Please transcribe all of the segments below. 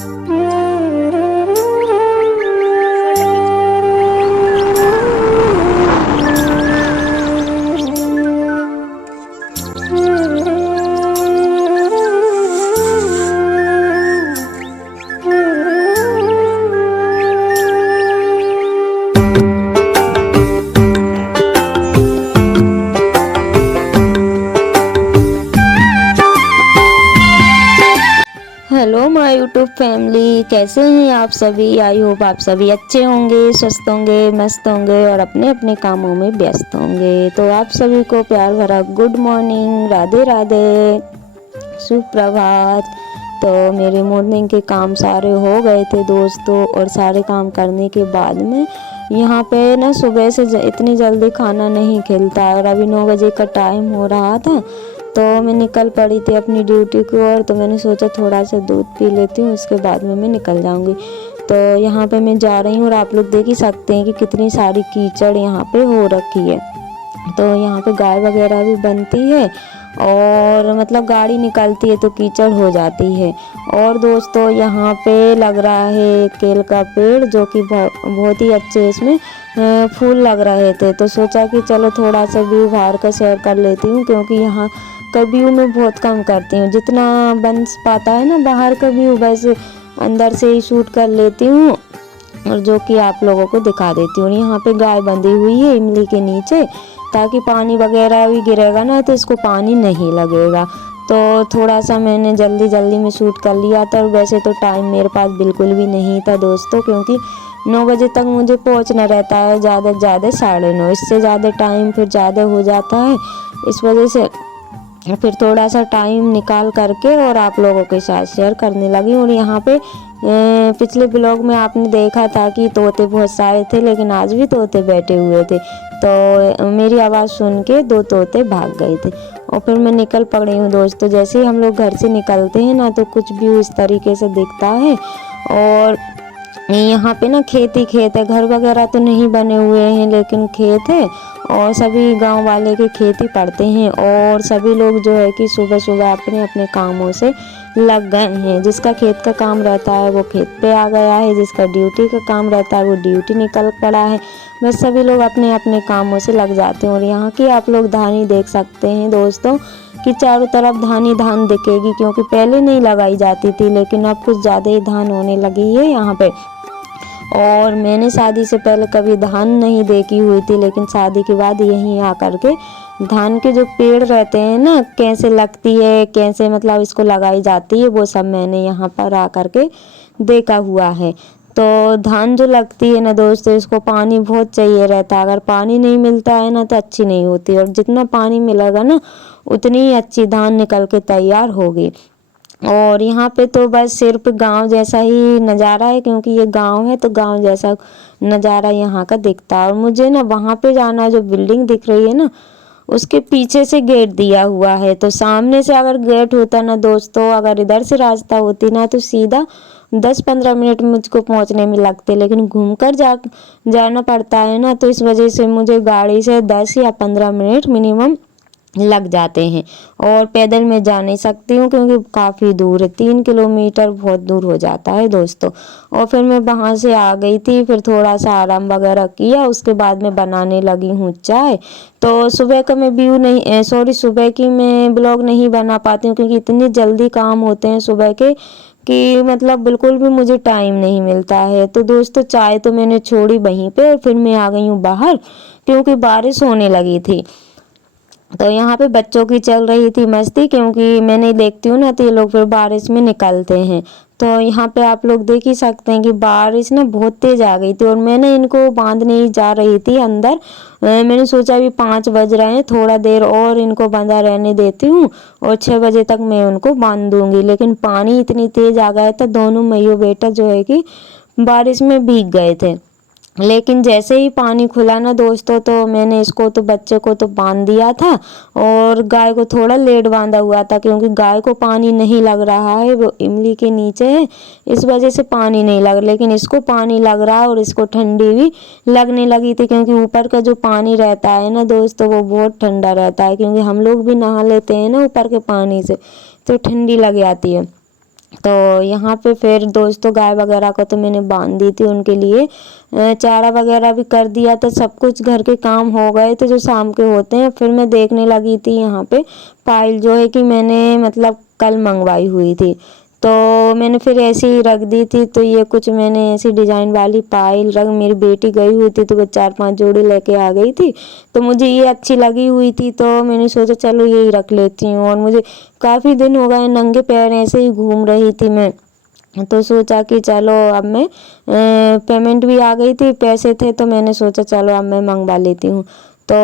Hello my YouTube family, कैसे हैं आप सभी। आई होप आप सभी अच्छे होंगे, स्वस्थ होंगे, मस्त होंगे और अपने अपने कामों में व्यस्त होंगे। तो आप सभी को प्यार भरा गुड मॉर्निंग, राधे राधे, सुप्रभात। तो मेरे मॉर्निंग के काम सारे हो गए थे दोस्तों, और सारे काम करने के बाद में यहाँ पे ना सुबह से इतनी जल्दी खाना नहीं खिलता, और अभी 9 बजे का टाइम हो रहा था। तो मैं निकल पड़ी थी अपनी ड्यूटी की ओर, तो मैंने सोचा थोड़ा सा दूध पी लेती हूँ, उसके बाद में मैं निकल जाऊँगी। तो यहाँ पे मैं जा रही हूँ, और आप लोग देख ही सकते हैं कि कितनी सारी कीचड़ यहाँ पे हो रखी है। तो यहाँ पे गाय वगैरह भी बनती है, और मतलब गाड़ी निकलती है तो कीचड़ हो जाती है। और दोस्तों यहाँ पे लग रहा है केल का पेड़, जो कि बहुत ही अच्छे इसमें फूल लग रहे थे। तो सोचा कि चलो थोड़ा सा व्यू बाहर का शेयर कर लेती हूँ, क्योंकि यहाँ का व्यू मैं बहुत कम करती हूँ। जितना बन पाता है ना बाहर का व्यू, वैसे अंदर से ही शूट कर लेती हूँ, और जो कि आप लोगों को दिखा देती हूँ। यहाँ पे गाय बंधी हुई है इमली के नीचे, ताकि पानी वगैरह भी गिरेगा ना तो इसको पानी नहीं लगेगा। तो थोड़ा सा मैंने जल्दी जल्दी में शूट कर लिया था, और वैसे तो टाइम मेरे पास बिल्कुल भी नहीं था दोस्तों, क्योंकि 9 बजे तक मुझे पहुंचना रहता है, ज़्यादा से ज़्यादा 9:30। इससे ज़्यादा टाइम फिर ज़्यादा हो जाता है, इस वजह से फिर थोड़ा सा टाइम निकाल करके और आप लोगों के साथ शेयर करने लगी। और यहाँ पे पिछले ब्लॉग में आपने देखा था कि तोते बहुत सारे थे, लेकिन आज भी तोते बैठे हुए थे। तो मेरी आवाज़ सुन के 2 तोते भाग गए थे, और फिर मैं निकल पड़ी हूँ दोस्तों। जैसे ही हम लोग घर से निकलते हैं ना, तो कुछ व्यू इस तरीके से दिखता है। और यहाँ पे ना खेत ही खेत है, घर वगैरह तो नहीं बने हुए हैं, लेकिन खेत है, और सभी गांव वाले के खेत ही पड़ते हैं। और सभी लोग जो है कि सुबह सुबह अपने अपने कामों से लग गए हैं। जिसका खेत का काम रहता है वो खेत पे आ गया है, जिसका ड्यूटी का काम रहता है वो ड्यूटी निकल पड़ा है। बस सभी लोग अपने अपने कामों से लग जाते हैं। और यहाँ की आप लोग धानी देख सकते हैं दोस्तों, कि चारों तरफ धान ही धान दिखेगी, क्योंकि पहले नहीं लगाई जाती थी, लेकिन अब कुछ ज़्यादा ही धान होने लगी है यहाँ पे। और मैंने शादी से पहले कभी धान नहीं देखी हुई थी, लेकिन शादी के बाद यहीं आकर के धान के जो पेड़ रहते हैं ना, कैसे लगती है, कैसे मतलब इसको लगाई जाती है, वो सब मैंने यहाँ पर आकर के देखा हुआ है। तो धान जो लगती है ना दोस्तों, इसको पानी बहुत चाहिए रहता है। अगर पानी नहीं मिलता है ना तो अच्छी नहीं होती, और जितना पानी मिलेगा ना उतनी ही अच्छी धान निकल के तैयार होगी। और यहाँ पे तो बस सिर्फ गांव जैसा ही नज़ारा है, क्योंकि ये गांव है, तो गांव जैसा नज़ारा यहाँ का दिखता है। और मुझे ना वहाँ पे जाना, जो बिल्डिंग दिख रही है ना उसके पीछे से गेट दिया हुआ है। तो सामने से अगर गेट होता ना दोस्तों, अगर इधर से रास्ता होती ना, तो सीधा 10-15 मिनट मुझको पहुँचने में लगते, लेकिन घूम कर जाना पड़ता है ना, तो इस वजह से मुझे गाड़ी से 10 या 15 मिनट मिनिमम लग जाते हैं। और पैदल मैं जा नहीं सकती हूँ, क्योंकि काफ़ी दूर है, 3 किलोमीटर बहुत दूर हो जाता है दोस्तों। और फिर मैं वहाँ से आ गई थी, फिर थोड़ा सा आराम वगैरह किया, उसके बाद मैं बनाने लगी हूँ चाय। तो सुबह का मैं व्यू नहीं सुबह की मैं ब्लॉग नहीं बना पाती हूँ, क्योंकि इतनी जल्दी काम होते हैं सुबह के कि मतलब बिल्कुल भी मुझे टाइम नहीं मिलता है। तो दोस्तों चाय तो मैंने छोड़ी वहीं पे, और फिर मैं आ गई हूँ बाहर, क्योंकि बारिश होने लगी थी। तो यहाँ पे बच्चों की चल रही थी मस्ती, क्योंकि मैं नहीं देखती हूँ ना, तो ये लोग फिर बारिश में निकलते हैं। तो यहाँ पे आप लोग देख ही सकते हैं कि बारिश ना बहुत तेज आ गई थी, और मैंने इनको बांधने ही जा रही थी अंदर। मैंने सोचा अभी 5 बज रहे हैं, थोड़ा देर और इनको बंधा रहने देती हूँ, और 6 बजे तक मैं उनको बांध दूंगी। लेकिन पानी इतनी तेज आ गया था, दोनों मैयो बेटा जो है कि बारिश में भीग गए थे। लेकिन जैसे ही पानी खुला ना दोस्तों, तो मैंने इसको तो बच्चे को तो बांध दिया था, और गाय को थोड़ा लेट बांधा हुआ था, क्योंकि गाय को पानी नहीं लग रहा है, वो इमली के नीचे है, इस वजह से पानी नहीं लग। लेकिन इसको पानी लग रहा है, और इसको ठंडी भी लगने लगी थी, क्योंकि ऊपर का जो पानी रहता है ना दोस्तों वो बहुत ठंडा रहता है, क्योंकि हम लोग भी नहा लेते हैं ना ऊपर के पानी से, तो ठंडी लग जाती है। तो यहाँ पे फिर दोस्तों गाय वगैरह को तो मैंने बांध दी थी, उनके लिए चारा वगैरह भी कर दिया था, सब कुछ घर के काम हो गए थे जो शाम के होते हैं। फिर मैं देखने लगी थी यहाँ पे पायल जो है कि मैंने मतलब कल मंगवाई हुई थी, तो मैंने फिर ऐसे ही रख दी थी। तो ये कुछ मैंने ऐसी डिज़ाइन वाली पायल रख, मेरी बेटी गई हुई थी तो वो 4-5 जोड़ी लेके आ गई थी, तो मुझे ये अच्छी लगी हुई थी, तो मैंने सोचा चलो यही रख लेती हूँ। और मुझे काफ़ी दिन हो गए नंगे पैर ऐसे ही घूम रही थी मैं, तो सोचा कि चलो अब मैं पेमेंट भी आ गई थी, पैसे थे, तो मैंने सोचा चलो अब मैं मंगवा लेती हूँ। तो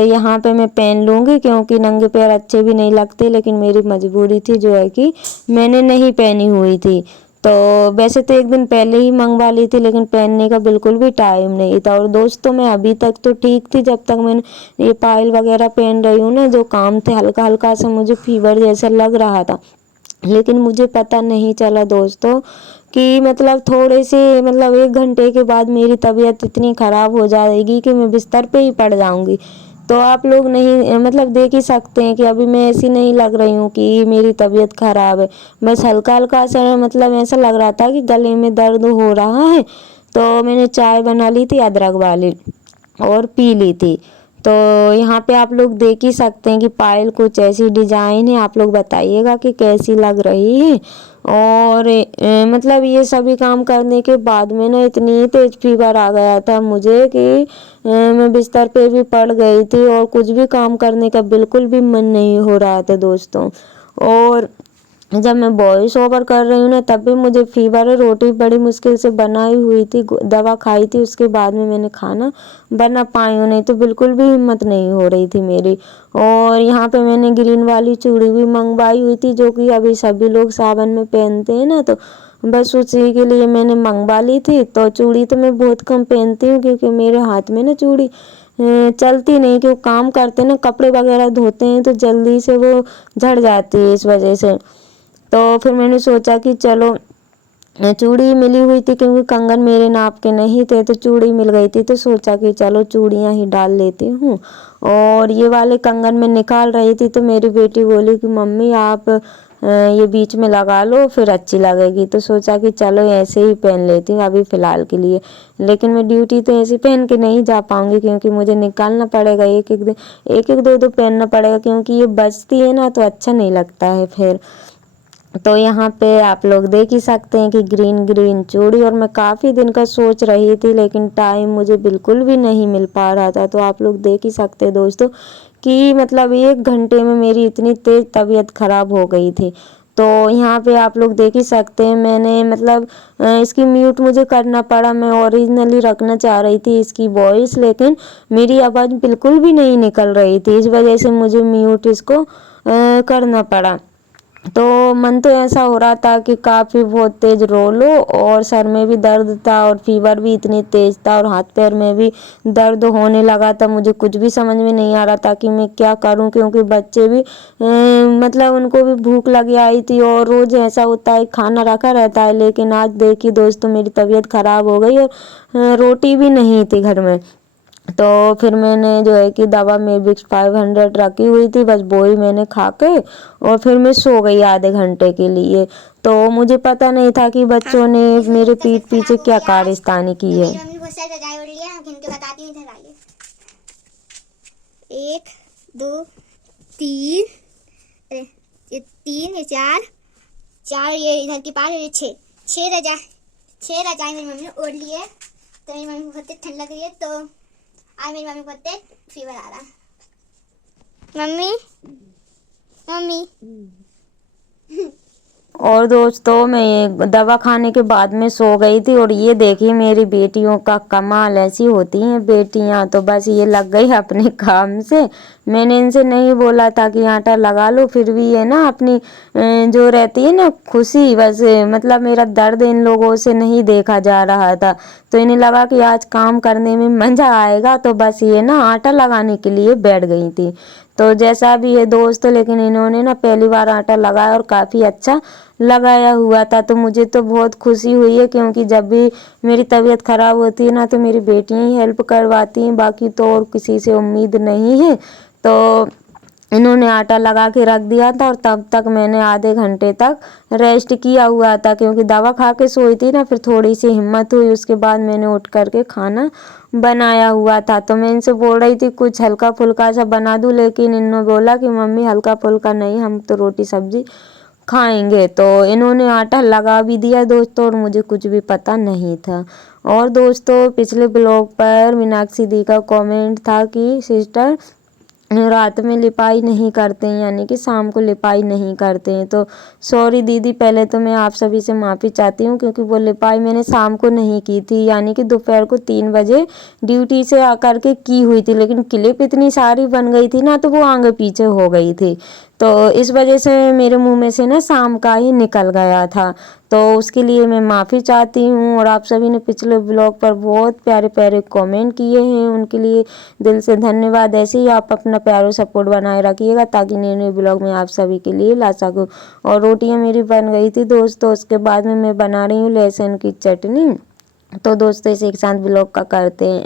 यहाँ पे मैं पहन लूँगी क्योंकि नंगे पैर अच्छे भी नहीं लगते, लेकिन मेरी मजबूरी थी जो है कि मैंने नहीं पहनी हुई थी। तो वैसे तो एक दिन पहले ही मंगवा ली थी, लेकिन पहनने का बिल्कुल भी टाइम नहीं था। और दोस्तों मैं अभी तक तो ठीक थी जब तक मैंने ये पायल वगैरह पहन रही हूँ ना, जो काम थे हल्का हल्का सा मुझे फीवर जैसा लग रहा था, लेकिन मुझे पता नहीं चला दोस्तों कि मतलब थोड़े से मतलब 1 घंटे के बाद मेरी तबीयत इतनी ख़राब हो जाएगी कि मैं बिस्तर पे ही पड़ जाऊंगी। तो आप लोग नहीं मतलब देख ही सकते हैं कि अभी मैं ऐसी नहीं लग रही हूँ कि मेरी तबीयत ख़राब है, बस हल्का हल्का सा मतलब ऐसा लग रहा था कि गले में दर्द हो रहा है। तो मैंने चाय बना ली थी अदरक वाली और पी ली थी। तो यहाँ पे आप लोग देख ही सकते हैं कि पायल कुछ ऐसी डिज़ाइन है, आप लोग बताइएगा कि कैसी लग रही है। और मतलब ये सभी काम करने के बाद में ना इतनी तेज फीवर आ गया था मुझे कि मैं बिस्तर पे भी पड़ गई थी और कुछ भी काम करने का बिल्कुल भी मन नहीं हो रहा था दोस्तों। और जब मैं वॉइस ओवर कर रही हूँ ना तब भी मुझे फीवर है, रोटी बड़ी मुश्किल से बनाई हुई थी, दवा खाई थी, उसके बाद में मैंने खाना बना पाई हूँ, नहीं तो बिल्कुल भी हिम्मत नहीं हो रही थी मेरी। और यहाँ पे मैंने ग्रीन वाली चूड़ी भी मंगवाई हुई थी जो कि अभी सभी लोग सावन में पहनते हैं ना, तो बस उसी के लिए मैंने मंगवा ली थी। तो चूड़ी तो मैं बहुत कम पहनती हूँ क्योंकि मेरे हाथ में ना चूड़ी चलती नहीं, क्यों काम करते हैं ना कपड़े वगैरह धोते हैं तो जल्दी से वो झड़ जाती है इस वजह से। तो फिर मैंने सोचा कि चलो चूड़ी मिली हुई थी क्योंकि कंगन मेरे नाप के नहीं थे, तो चूड़ी मिल गई थी, तो सोचा कि चलो चूड़ियाँ ही डाल लेती हूँ। और ये वाले कंगन में निकाल रही थी तो मेरी बेटी बोली कि मम्मी आप ये बीच में लगा लो फिर अच्छी लगेगी, तो सोचा कि चलो ऐसे ही पहन लेती हूँ अभी फ़िलहाल के लिए। लेकिन मैं ड्यूटी तो ऐसे पहन के नहीं जा पाऊँगी क्योंकि मुझे निकालना पड़ेगा, एक एक दिन एक एक दो दो पहनना पड़ेगा क्योंकि ये बजती है ना तो अच्छा नहीं लगता है फिर। तो यहाँ पे आप लोग देख ही सकते हैं कि ग्रीन ग्रीन चूड़ी, और मैं काफ़ी दिन का सोच रही थी लेकिन टाइम मुझे बिल्कुल भी नहीं मिल पा रहा था। तो आप लोग देख ही सकते हैं दोस्तों कि मतलब 1 घंटे में मेरी इतनी तेज़ तबीयत ख़राब हो गई थी। तो यहाँ पे आप लोग देख ही सकते हैं मैंने मतलब इसकी म्यूट मुझे करना पड़ा, मैं ओरिजिनली रखना चाह रही थी इसकी वॉइस, लेकिन मेरी आवाज़ बिल्कुल भी नहीं निकल रही थी, इस वजह से मुझे म्यूट इसको करना पड़ा। तो मन तो ऐसा हो रहा था कि काफ़ी बहुत तेज रो लो, और सर में भी दर्द था और फीवर भी इतनी तेज था और हाथ पैर में भी दर्द होने लगा था। मुझे कुछ भी समझ में नहीं आ रहा था कि मैं क्या करूं क्योंकि बच्चे भी मतलब उनको भी भूख लगी आई थी और रोज़ ऐसा होता है खाना रखा रहता है। लेकिन आज देखिए दोस्तों मेरी तबीयत ख़राब हो गई और रोटी भी नहीं थी घर में। तो फिर मैंने जो है कि दवा मेबिक्स 500 रखी हुई थी, बस वो ही मैंने खा के और फिर मैं सो गई आधे घंटे के लिए। तो मुझे पता नहीं था कि बच्चों ने मेरे पीठ पीछे क्या कारस्तानी की है। मेरी मम्मी बहुत सारी रजाई ओढ़ लिया, गिन के बताती हूँ। इधर आइए, 1 2 3, अरे ये 3 ये 4 ये इधर की 5 ये 6 रजाई मेरी मम्मी ने ओढ़ ली है। तो मेरी मम्मी को बहुत तेज ठंड लग रही है, तो आज मेरी मम्मी को बहुत तेज फीवर आ रहा है। मम्मी मम्मी और दोस्तों मैं ये दवा खाने के बाद में सो गई थी, और ये देखिए मेरी बेटियों का कमाल, ऐसी होती हैं बेटियां, तो बस ये लग गई अपने काम से। मैंने इनसे नहीं बोला था कि आटा लगा लो, फिर भी ये ना अपनी जो रहती है ना खुशी, बस मतलब मेरा दर्द इन लोगों से नहीं देखा जा रहा था, तो इन्हें लगा कि आज काम करने में मज़ा आएगा, तो बस ये ना आटा लगाने के लिए बैठ गई थी। तो जैसा भी है दोस्तों, लेकिन इन्होंने ना पहली बार आटा लगाया और काफ़ी अच्छा लगाया हुआ था, तो मुझे तो बहुत खुशी हुई है क्योंकि जब भी मेरी तबीयत ख़राब होती है ना तो मेरी बेटियां ही हेल्प करवाती हैं, बाकी तो और किसी से उम्मीद नहीं है। तो इन्होंने आटा लगा के रख दिया था और तब तक मैंने आधे घंटे तक रेस्ट किया हुआ था, क्योंकि दवा खा के सोई थी ना। फिर थोड़ी सी हिम्मत हुई, उसके बाद मैंने उठ करके खाना बनाया हुआ था। तो मैं इनसे बोल रही थी कुछ हल्का फुल्का सा बना दूँ, लेकिन इन्होंने बोला कि मम्मी हल्का फुल्का नहीं, हम तो रोटी सब्जी खाएंगे। तो इन्होंने आटा लगा भी दिया दोस्तों, और मुझे कुछ भी पता नहीं था। और दोस्तों पिछले ब्लॉग पर मीनाक्षी दी का कमेंट था कि सिस्टर रात में लिपाई नहीं करते हैं, यानी कि शाम को लिपाई नहीं करते हैं। तो सॉरी दीदी, पहले तो मैं आप सभी से माफ़ी चाहती हूँ, क्योंकि वो लिपाई मैंने शाम को नहीं की थी, यानी कि दोपहर को 3 बजे ड्यूटी से आकर के की हुई थी। लेकिन क्लिप इतनी सारी बन गई थी ना, तो वो आगे पीछे हो गई थी, तो इस वजह से मेरे मुंह में से ना शाम का ही निकल गया था। तो उसके लिए मैं माफ़ी चाहती हूँ। और आप सभी ने पिछले ब्लॉग पर बहुत प्यारे प्यारे कमेंट किए हैं, उनके लिए दिल से धन्यवाद। ऐसे ही आप अपना प्यार और सपोर्ट बनाए रखिएगा, ताकि नए नए ब्लॉग में आप सभी के लिए ला सकूँ। और रोटियाँ मेरी बन गई थी दोस्तों, उसके बाद में मैं बना रही हूँ लहसुन की चटनी। तो दोस्तों इसे एक साथ ब्लॉग का करते हैं।